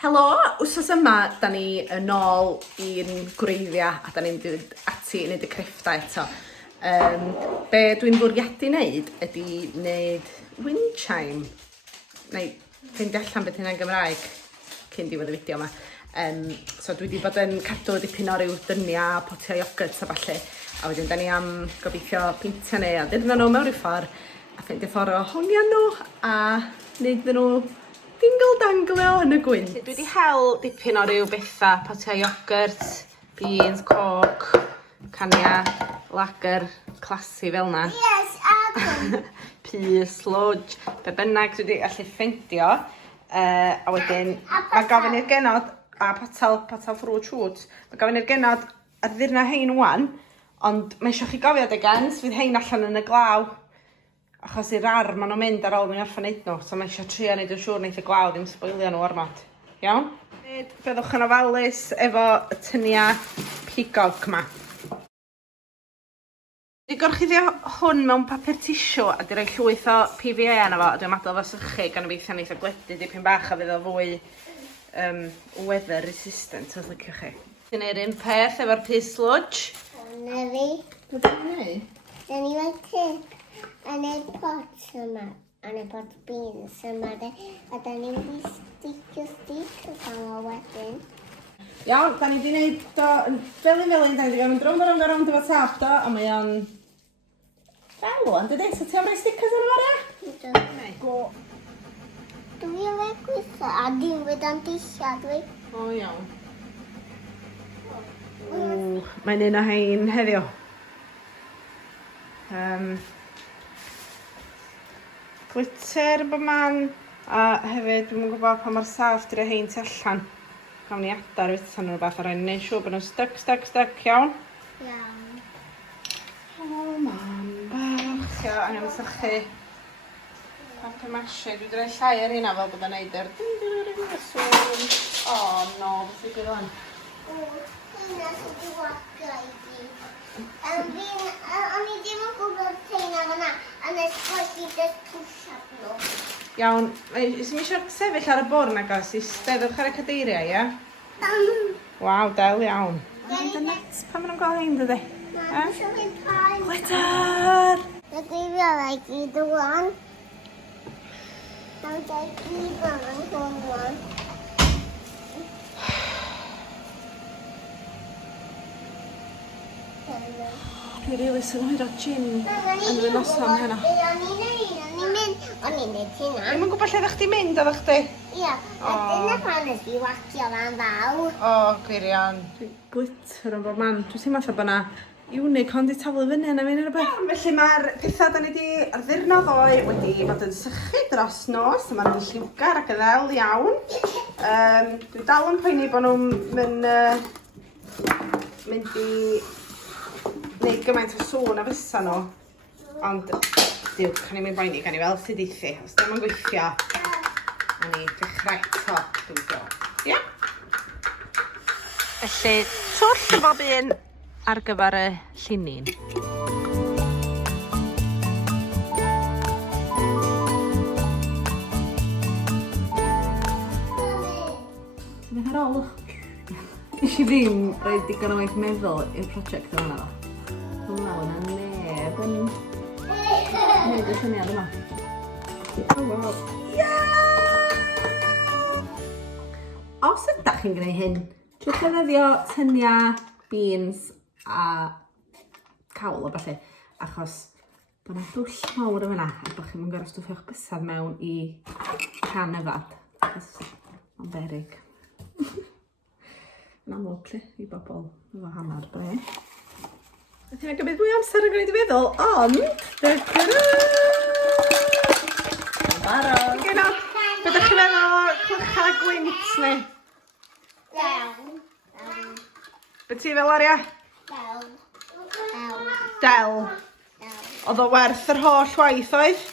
Helo, wsos yma, da ni yn ôl i'n gwreiddiau a da ni'n dod ati i wneud y creffta eto. Be dwi'n bwriadu wneud ydy wneud wind chime. Neu ffeindio allan beth hynna'n Gymraeg cyn diwedd y fideo yma. So dwi wedi bod yn cadw dipyn o ryw dyniau a potio iogurt a falle. A wedyn da ni am gobeithio peintio neu a dydyn nhw mewn ryw ffordd a ffeindio ffordd o hongian nhw a wneud nhw dingle-dangle o yn y gwynt. Dwi wedi hel dipyn o ryw betha, potio iogurt, beans, coke, cania, lager, clasi fel na. Yes, apple. Pys, sludge, be bynnag dwi wedi allu ffeindio. A wedyn, mae gofyn i'r genod, a potal ffrwd siwt, mae gofyn i'r genod ar ddirna hein wan, ond mae eisiau chi gofio degans, fydd hein allan yn y glaw. Achos i'r ar maen nhw'n mynd ar ôl ni'n orffen neud nhw, so mae eisiau trio neud yn siŵr neith y glaw ddim sboilio nhw ormod. Iawn? Byddwch yn ofalus efo y tyniau pigog yma. Dwi gorchuddio hwn mewn papur tissue a di roi llwyth o PVA yna fo, a dwi'n adael fo sychu gan obeithio neith o gledu dipyn bach a fydd o fwy weather resistant os liciwch chi. Dwi'n neud un peth efo'r pys sludge. Na fi. Be dwi'n neud? Da ni wedi tip yn y pot yma, yn y pot beans yma, a da ni wedi sticio gan o wedyn. Iawn, da ni wedi gwneud o fel un, da ni wedi mynd rownd efo tap do, a mae o'n fel o'n dydy, so ti am rhoi stickers yn yma, ia? Go. Dwi efo gweithio, a dim fydd am dillad fi. O, iawn. Mae'n un o hein heddiw. Glitter bob man, a hefyd dwi'n gwybod pa mor saff dy'r hein tu allan. Gawn ni adar wython nhw rhywbeth a rhaid ni'n siŵr bod nhw'n stuck, iawn? Iawn. O, man bach. Ia, angen sychu papur mâché. Dwi wedi rhoi llai ar hynna fel bod yn neud yr sŵn. O, no, beth i gyda hwn? Hynna sydd wedi waga i fi. O'n i ddim yn gwybod teina fyna, a nes bod i dysgwsiad nhw. Iawn, ysym eisiau sefyll ar y bwrn agos i steddwch ar y cadeiriau, ia? Waw, del iawn. Mae'n dy nuts pan maen nhw'n gweld hyn, dydy? Mae'n siarad paen. Glitter! Rydw i fel ei gyd rwan. Nawr da i gyd fan yn hwn rwan. Dwi rili synhwyr o gin yn fy noson heno. O'n i'n neud hynna. Ddim yn gwybod lle ddech chdi mynd, oeddech chdi? Ia, a dyna pan ys i wacio fan fawr. O, gwirion. Glitter yn bob man. Dwi'n teimlo fatha bod yna unicorn di taflu fyny yna fi'n rhywbeth. Felly mae'r pethau da ni wedi ar ddirna ddoe wedi bod yn sychu dros nos. Mae'n mynd lliwgar ac yn ddel iawn. Dwi'n dal yn poeni bod nhw'n mynd i wneud gymaint o sŵn a fysa nhw. Ond, diw, can i mynd boeni, gan i weld sydd eithi. Os ddim yn gweithio, a ni dechrau eto, dwi'n dod. Ia? Felly, twll y bob un ar gyfer y llinyn. Ti'n mynd ar ôl? Nes i ddim rhaid digon o waith meddwl i'r prosiect yma. Hwna, yna neb yn wneud y syniad yma. O, wow. Os ydych chi'n gwneud hyn, trwy'ch ddefnyddio tyniau, beans a cawl o falle, achos bod yna dwll mawr o fyna a bod chi'n mynd gorau stwffio'ch bysedd mewn i can yfad. Mae'n beryg. Yn amlwg i bobl efo hanner bre. Ydy yna gymryd mwy amser yn gwneud i feddwl, ond... Barod! Genod, be ydych chi'n meddwl Clychau Gwynt ni? Be ti fel Aria? Del. Oedd o werth yr holl waith oedd?